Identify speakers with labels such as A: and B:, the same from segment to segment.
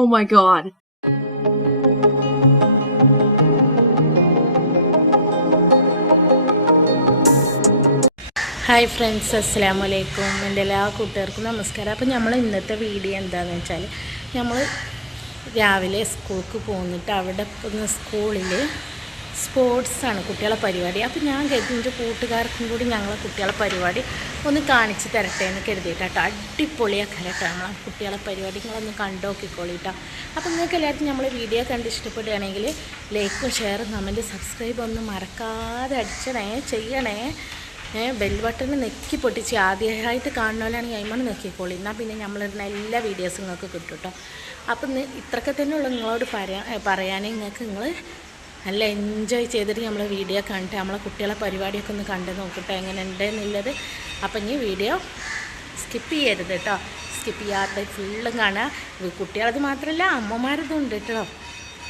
A: Oh my god.
B: Hi friends അസ്സാം വലൈക്കും എന്റെ എല്ലാ കൂട്ടുകാർക്കും നമസ്കാരം. അപ്പോൾ നമ്മൾ ഇന്നത്തെ വീഡിയോ എന്താണെന്ന് വെച്ചാൽ നമ്മൾ രാവിലെ സ്കൂൾക്ക് പോന്നിട്ട് അവിടെ സ്കൂളിൽ സ്പോർട്സാണ് കുട്ടികളെ പരിപാടി. അപ്പോൾ ഞാൻ കരുതി എന്റെ കൂട്ടുകാർക്കും കൂടി ഞങ്ങളെ കുട്ടികളെ പരിപാടി ഒന്ന് കാണിച്ച് തരട്ടെ എന്ന് കരുതിയിട്ടാട്ടോ അടിപൊളിയാക്കാൻ കേട്ടോ നമ്മളെ കുട്ടികളെ പരിപാടി നിങ്ങളൊന്ന് കണ്ടോക്കിക്കോളിട്ടോ അപ്പോൾ നിങ്ങൾക്ക് എല്ലാവർക്കും നമ്മൾ വീഡിയോ കണ്ട് ഇഷ്ടപ്പെടുകയാണെങ്കിൽ ലൈക്കും ഷെയറും കമന്റ് സബ്സ്ക്രൈബ് ഒന്നും മറക്കാതെ അടിച്ചണേ ചെയ്യണേ. ബെൽ ബട്ടൺ നെക്കി പൊട്ടിച്ച് ആദ്യമായിട്ട് കാണുന്നവരാണെങ്കിൽ അയിമണ് നെക്കിക്കോളി. എന്നാൽ പിന്നെ നമ്മളിടുന്ന എല്ലാ വീഡിയോസും നിങ്ങൾക്ക് കിട്ടും കേട്ടോ അപ്പം ഇത്രയൊക്കെ തന്നെ ഉള്ളൂ നിങ്ങളോട് പറയാൻ പറയാനേ. നിങ്ങൾക്ക് നിങ്ങൾ നല്ല എൻജോയ് ചെയ്തിട്ട് നമ്മൾ വീഡിയോ കണ്ടിട്ട് നമ്മളെ കുട്ടികളെ പരിപാടിയൊക്കെ ഒന്ന് കണ്ട് നോക്കട്ടെ എങ്ങനെ എന്നുള്ളത്. അപ്പം ഈ വീഡിയോ സ്കിപ്പ് ചെയ്യരുത് കേട്ടോ സ്കിപ്പ് ചെയ്യാത്ത ഫുള്ളും കാണുക കുട്ടികളത് മാത്രമല്ല അമ്മമാരതും ഉണ്ട് കേട്ടോ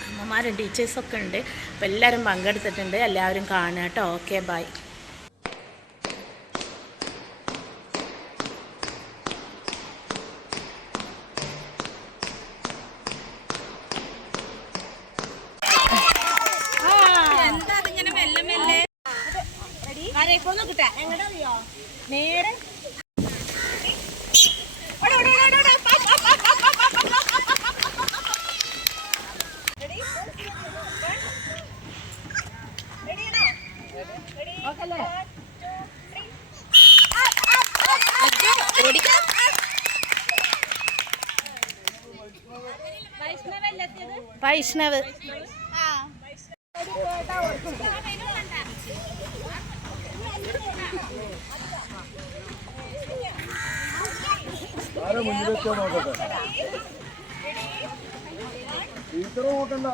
B: അമ്മമാരും ടീച്ചേഴ്സൊക്കെ ഉണ്ട്. അപ്പോൾ എല്ലാവരും പങ്കെടുത്തിട്ടുണ്ട്. എല്ലാവരും കാണുക കേട്ടോ ഓക്കെ ബൈ വൈഷ്ണവ്.
C: ഇത്ര നോക്കണ്ട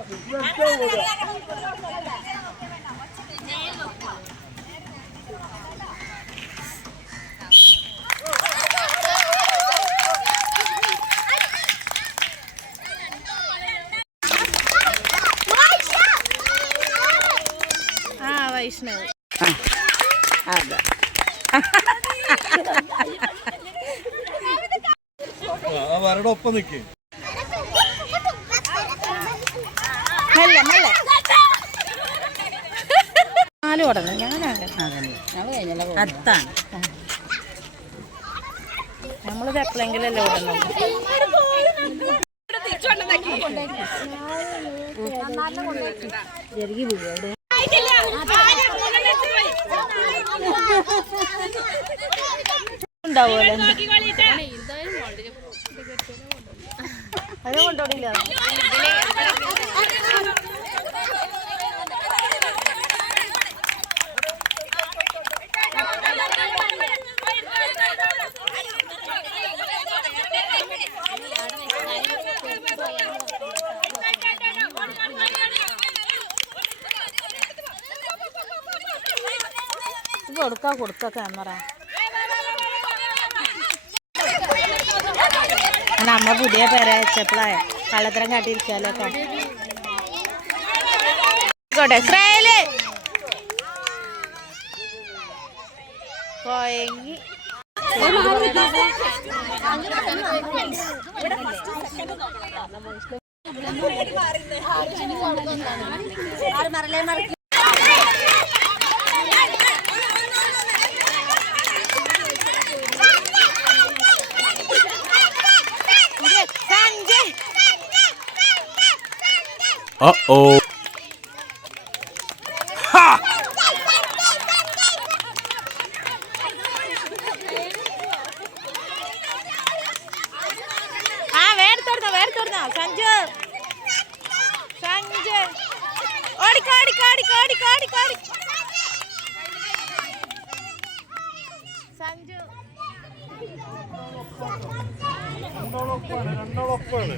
B: വൈഷ്ണവ്
C: ആ അവരുടെ ഒപ്പം നിൽക്കേ
B: മെല്ലെ മെല്ലെ നാല് തുടങ്ങി ഞാനാണ്
D: അത്താണ്
B: നമ്മളിത് എപ്പോഴെങ്കിലല്ലേ ഓടുന്നുള്ളൂ ഉണ്ടാവുമല്ലോ അത് കൊണ്ടോടില്ല കൊടുക്കാ കൊടുക്ക ക്യാമറ നമ്മ പുതിയ പേര വെച്ചപ്പോഴേ കള്ളത്തരം കാട്ടിയിരിക്കാലോ ഇസ്രായേൽ! പോയെങ്കി സഞ്ജയ്
E: Uh-oh.
B: ആ വേർത്തോടുന്നോ വേർത്തോടുന്നോ സഞ്ജു സഞ്ജു ഓടിക്കോ ഓടിക്കോ ഓടിക്കോ ഓടിക്കോ ഓടിക്കോ ഓടി സഞ്ജു
C: രണ്ടാളൊപ്പാണ് രണ്ടാളൊപ്പാണ്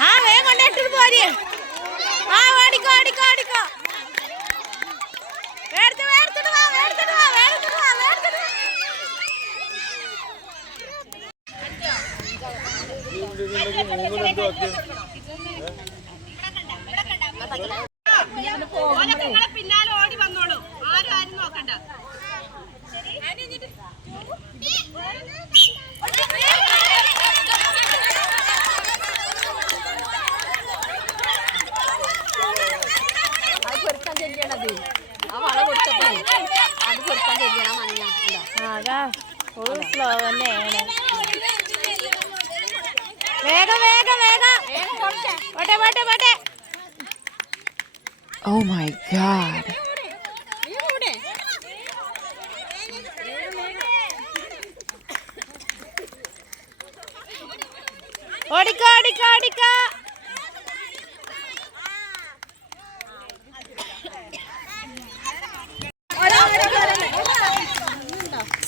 B: ആ വേഗം കൊണ്ടിട്ട് പോരെ ആ ഓടിക്കോ ഓടിക്കോ ഓടിക്കോ വേർത്ത് വേർത്തിട്ട് വാ വേർത്തിട്ട് വാ വേർത്തിട്ട് വാ വേർത്തിട്ട് വാ
F: നോക്ക്
D: പിന്നാലെ ഓടി വന്നോളൂ. ആരും ആരും നോക്കണ്ട.
G: സ്ലോ തന്നെയാണ്. വേഗം വേഗം വേഗം. പോട്ടെ പോട്ടെ പോട്ടെ.
E: Oh my god.
G: ഓടിക്കോ ഓടിക്കോ ഓടിക്കോ.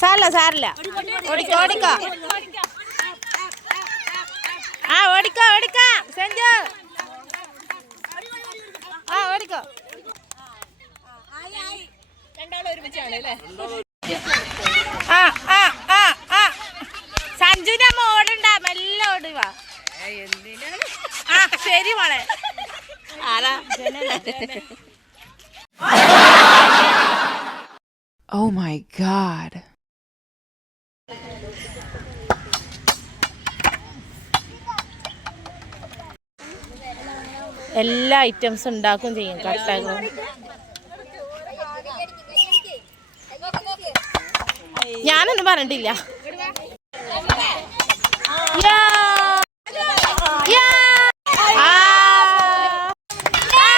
G: സാറില്ല സാറില്ല ഓടിക്കോ ഓടിക്കോ. ആ ഓടിക്കോ ഓടിക്കോ. സെഞ്ചു ആ ഓടിക്കോ ആ ആ. ആ ആ ആ ശരി മോളെ. ആരാ?
E: Oh my god.
G: എല്ലാ ഐറ്റംസും ഉണ്ടാക്കും ചെയ്യും കട്ടകളും ഞാനൊന്നും പറഞ്ഞിട്ടില്ല യാ. യാ. ആ. ആ.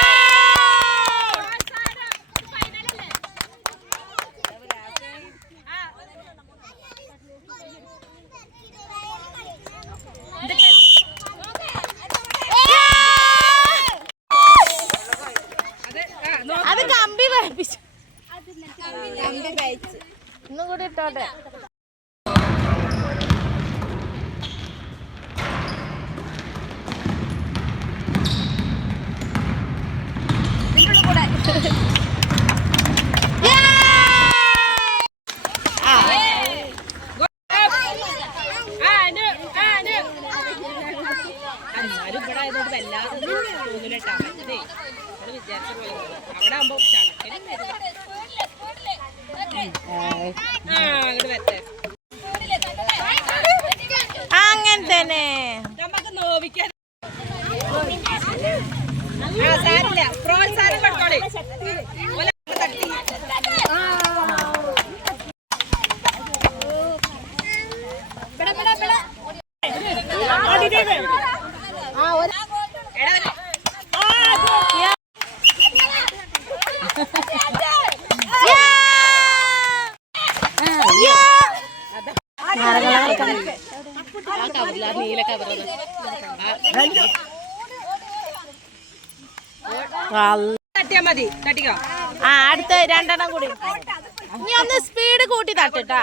G: അത് കമ്പി പഴപ്പിച്ചു ഇന്നും കൂടി ഇട്ടോട്ടെ.
D: എന്നാലും ആ
G: അടുത്ത രണ്ടെണ്ണം കൂടി. നീ ഒന്ന് സ്പീഡ് കൂട്ടി തട്ടിട്ടാ.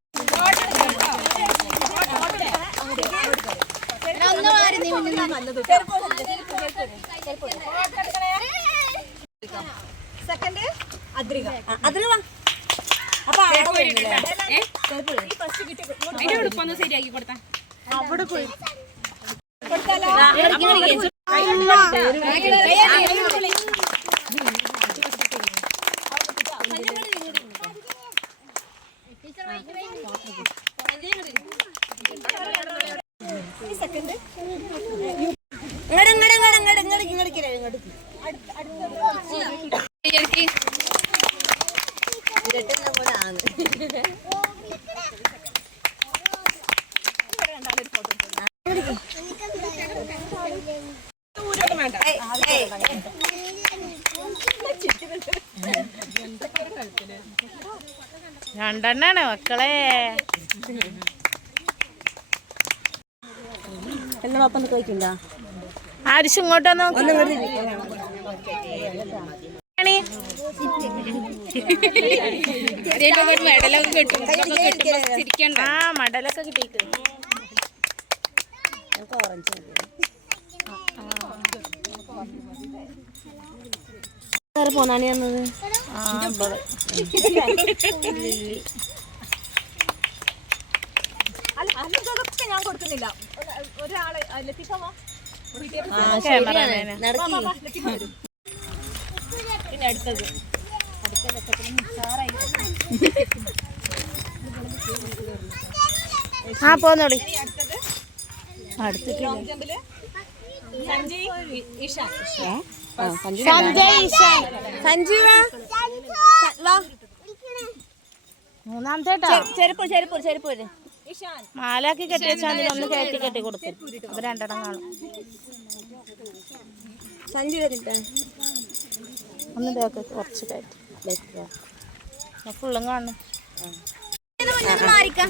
A: സെക്കൻഡ് അദ്രിക അദ്രിക വാ അപ്പൊ
D: ഉടുപ്പൊന്ന് ശരിയാക്കി കൊടുത്താ
G: അവിടെ പോയി
A: സെക്കൻഡ് ഇങ്ങോട്ട് ഇങ്ങോട്ട് ഇങ്ങോട്ട് ഇങ്ങോട്ട് ഇങ്ങോട്ട് ഇങ്ങോട്ട് ഇരട്ടുന്ന പോലെ ആണ്
D: വേണ്ട
G: രണ്ടെണ്ണാണ് മക്കളെ.
A: ഒപ്പം കഴിക്കണ്ട
G: ആരിശ് ഇങ്ങോട്ട് നോക്കി.
D: മെഡലൊക്കെ കിട്ടും. ചിരിക്കണ്ട.
G: ആ മടലൊക്കെ കിട്ടിയിട്ട്
A: വേറെ പോന്നാണി വന്നത്?
G: ആ ഇവിടെ.
D: ഞാൻ കൊടുക്കുന്നില്ല.
G: ഒരാൾ.
D: പിന്നെ അടുത്തത്.
G: ആ പോന്നോളി. അടുത്തിട്ടില്ല. മൂന്നാമത്തെ.
A: ചെരുപ്പ് ചെരുപ്പ് ചെരുപ്പ്
G: മാലാക്കി കെട്ടി വെച്ചാൽ ഒന്ന് കയറ്റി കെട്ടി കൊടുക്കും. അപ്പൊ രണ്ടെണ്ണം കാണും.
A: സഞ്ചി
G: ഒന്ന് ഇതൊക്കെ കുറച്ച് കയറ്റി. ഫുള്ളും കാണും.
A: മാറിക്കാം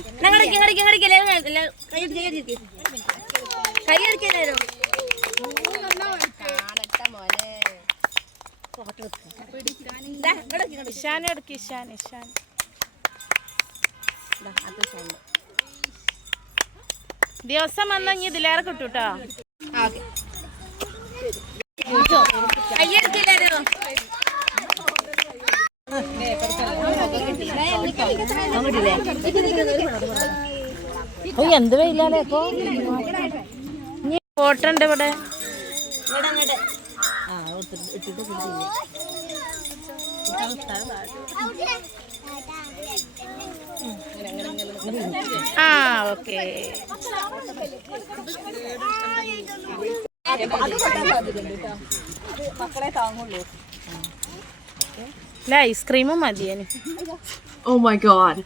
A: കൈ അടിക്കാൻ നേരം
G: ഇഷാൻ ഇഷാൻ ഇഷാൻ ദിവസം വന്ന ഇനി ഇതിലേറെ കിട്ടൂട്ടോ
A: കൈ അടിക്കില്ലാരോ
G: ഓ എന്ത് വെയിലാലേ ഇപ്പൊ? ഇനി ഇവിടെ. ഇട്ടിട്ട് ഇവിടെ ആ ഓക്കെ അല്ല ഐസ്ക്രീമും മതിയന്
E: oh my god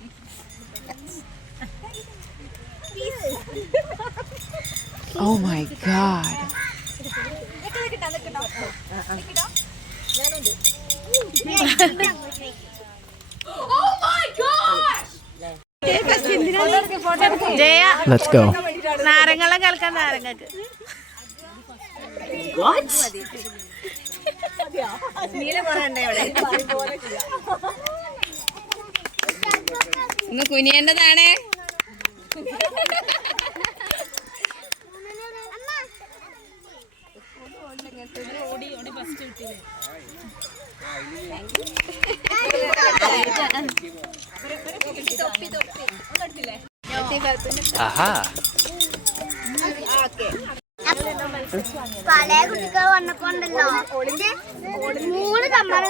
E: oh my god.
G: ജയ
H: Let's go.
G: നാരങ്ങളെ കേൾക്കാൻ നാരങ്ങക്ക്.
A: നീല പറയണ്ടേ ഓടി
D: ഓടി കുനിയേണ്ടതാണ്.
H: Aha.
I: പഴയ കുട്ടികൾ വന്നപ്പോണ്ടല്ലോ മൂന്ന് കമ്മൽ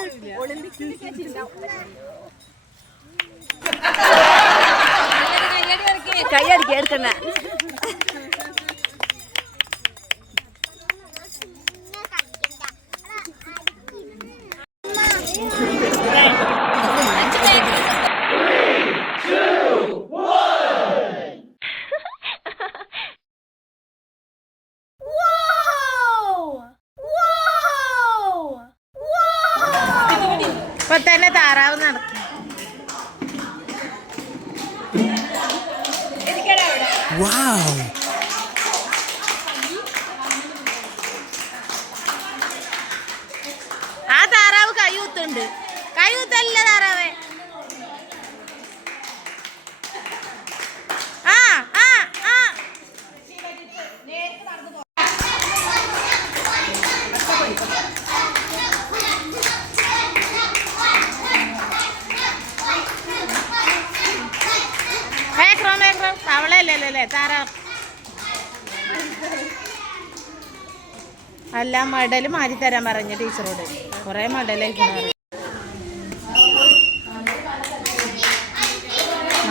A: കൈ അടിക്ക എടുക്കണ്ട
H: Wow.
G: മേക്രോ തവളയല്ലല്ലോ അല്ലേ മടൽ മാറ്റി തരാൻ പറഞ്ഞ ടീച്ചറോട്. കുറെ മടലായിരിക്കും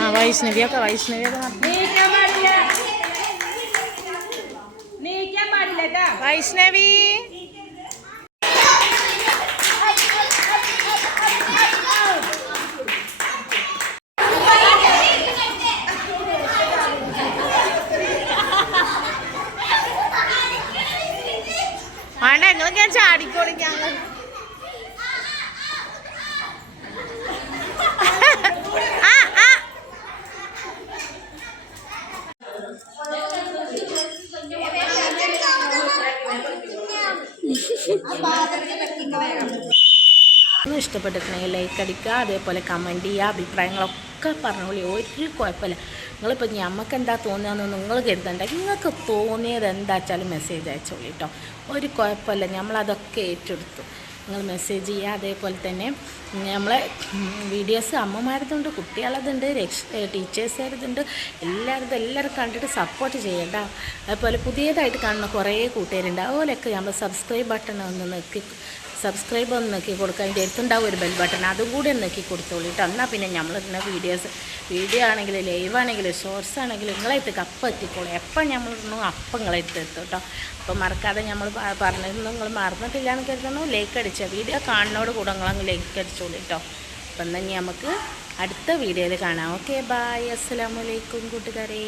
G: ആ വൈഷ്ണവിയൊക്കെ വൈഷ്ണവിയൊക്കെ. വൈഷ്ണവി.
B: ഇഷ്ടപ്പെട്ടിട്ടുണ്ടെങ്കിൽ ലൈക്ക് അടിക്കുക അതേപോലെ കമന്റ് ചെയ്യുക അഭിപ്രായങ്ങളൊക്കെ പറഞ്ഞോളി ഒരു കുഴപ്പമില്ല. നിങ്ങളിപ്പോൾ ഞമ്മക്ക് എന്താ തോന്നുകയെന്ന് നിങ്ങൾ കരുതണ്ട. നിങ്ങൾക്ക് തോന്നിയത് എന്താ വെച്ചാലും മെസ്സേജ് അയച്ചോളൂ കേട്ടോ ഒരു കുഴപ്പമില്ല. നമ്മളതൊക്കെ ഏറ്റെടുത്തു. നിങ്ങൾ മെസ്സേജ് ചെയ്യുക. അതേപോലെ തന്നെ നമ്മളെ വീഡിയോസ് അമ്മമാരതുണ്ട് കുട്ടികളതുണ്ട് രക്ഷ ടീച്ചേഴ്സുകാരതുണ്ട് എല്ലാവരും എല്ലാവരും കണ്ടിട്ട് സപ്പോർട്ട് ചെയ്യണ്ട. അതുപോലെ പുതിയതായിട്ട് കാണുന്ന കുറേ കൂട്ടുകാരുണ്ട്. അതുപോലെയൊക്കെ നമ്മൾ സബ്സ്ക്രൈബ് ബട്ടൺ ഒന്ന് നോക്കി സബ്സ്ക്രൈബ് ഒന്ന് നോക്കി കൊടുക്കുക അതിന്റെ അടുത്തുണ്ടാവും ഒരു ബെൽ ബട്ടൺ അതും കൂടി ഒന്ന് നോക്കി കൊടുത്തോളൂ കേട്ടോ എന്നാൽ പിന്നെ നമ്മൾ ഇടുന്ന വീഡിയോസ് വീഡിയോ ആണെങ്കിൽ ലൈവ് ആണെങ്കിൽ ഷോർട്സ് ആണെങ്കിൽ നിങ്ങളായിട്ട് അപ്പം എത്തിക്കോളൂ. എപ്പം നമ്മൾ ഇടണോ അപ്പം നിങ്ങളായിട്ട് എത്തും കേട്ടോ അപ്പം മറക്കാതെ നമ്മൾ പറഞ്ഞിരുന്നു നിങ്ങൾ മറന്നിട്ടില്ല എന്ന് കരുതുന്നു. ലൈക്ക് അടിച്ച വീഡിയോ കാണുന്നതോട് കൂടെ നിങ്ങളങ്ങ് ലൈക്ക് അടിച്ചോളൂ കേട്ടോ അപ്പം ഇനി നമുക്ക് അടുത്ത വീഡിയോയിൽ കാണാം. ഓക്കെ ബായ് അസ്സാം വലൈക്കും കൂട്ടുകാരേ.